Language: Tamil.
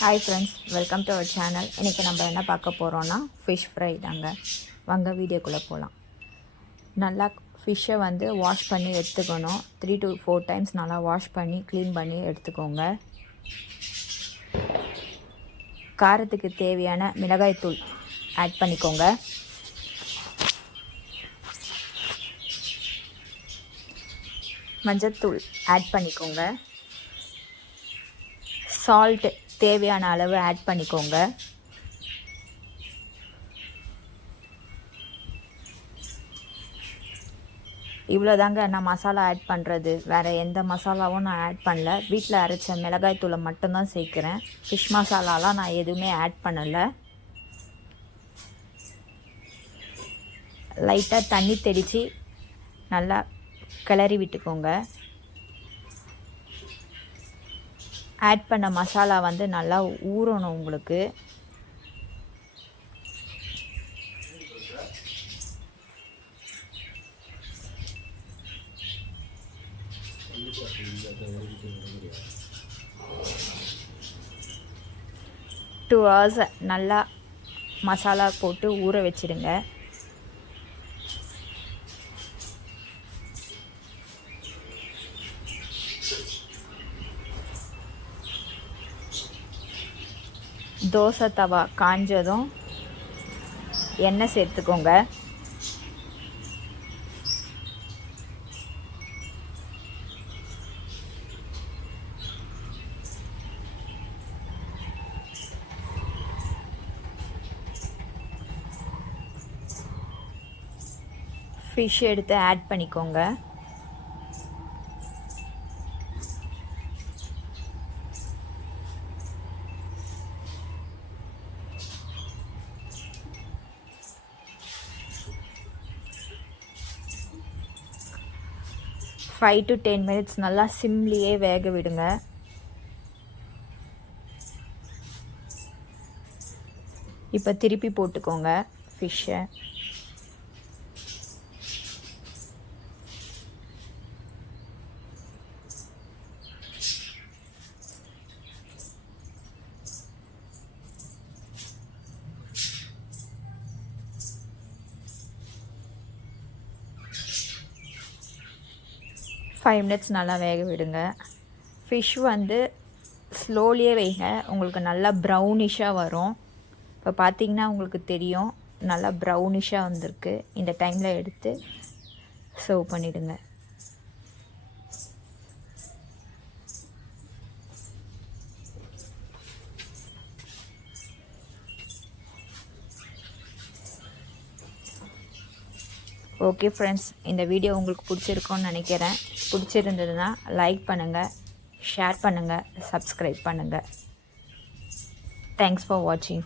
Hi friends, welcome to our channel. இன்றைக்கி நம்ம என்ன பார்க்க போகிறோன்னா ஃபிஷ் ஃப்ரை தாங்க. வாங்க வீடியோக்குள்ளே போகலாம். நல்லா ஃபிஷ்ஷை வாஷ் பண்ணி எடுத்துக்கணும். 3 to 4 டைம்ஸ் நல்லா வாஷ் பண்ணி க்ளீன் பண்ணி எடுத்துக்கோங்க. காரத்துக்கு தேவையான மிளகாய்த்தூள் ஆட் பண்ணிக்கோங்க. மஞ்சள்தூள் ஆட் பண்ணிக்கோங்க. சால்ட்டு தேவையான அளவு ஆட் பண்ணிக்கோங்க. இவ்வளோதாங்க நான் மசாலா ஆட் பண்ணுறது. வேறு எந்த மசாலாவும் நான் ஆட் பண்ணல. வீட்டில் அரைச்ச மிளகாய் தூளை மட்டும்தான் சேர்க்குறேன். ஃபிஷ் மசாலாலாம் நான் எதுவுமே ஆட் பண்ணலை. லைட்டாக தண்ணி தெளித்து நல்லா கிளறி விட்டுக்கோங்க. ஆட் பண்ண மசாலா நல்லா ஊறணும் உங்களுக்கு. டூ ஹவர்ஸ் நல்லா மசாலா போட்டு ஊற வச்சிடுங்க. தோசை தவா காஞ்சதும் எண்ணெய் சேர்த்துக்கோங்க. ஃபிஷ் எடுத்து ஆட் பண்ணிக்கோங்க. ஃபைவ் to 10 மினிட்ஸ் நல்லா சிம்லியே வேக விடுங்க. இப்போ திருப்பி போட்டுக்கோங்க ஃபிஷ்ஷை. ஃபைவ் மினிட்ஸ் நல்லா வேக விடுங்க. ஃபிஷ் ஸ்லோலியே வைங்க, உங்களுக்கு நல்லா ப்ரௌனிஷாக வரும். இப்போ பார்த்தீங்கன்னா உங்களுக்கு தெரியும், நல்லா ப்ரௌனிஷாக வந்திருக்கு. இந்த டைமில் எடுத்து சர்வ் பண்ணிவிடுங்க. ஓகே ஃப்ரெண்ட்ஸ், இந்த வீடியோ உங்களுக்கு பிடிச்சிருக்கும்னு நினைக்கிறேன். பிடிச்சிருந்ததுன்னா லைக் பண்ணுங்கள், ஷேர் பண்ணுங்கள், சப்ஸ்கிரைப் பண்ணுங்கள். தேங்க்ஸ் ஃபார் வாட்சிங்.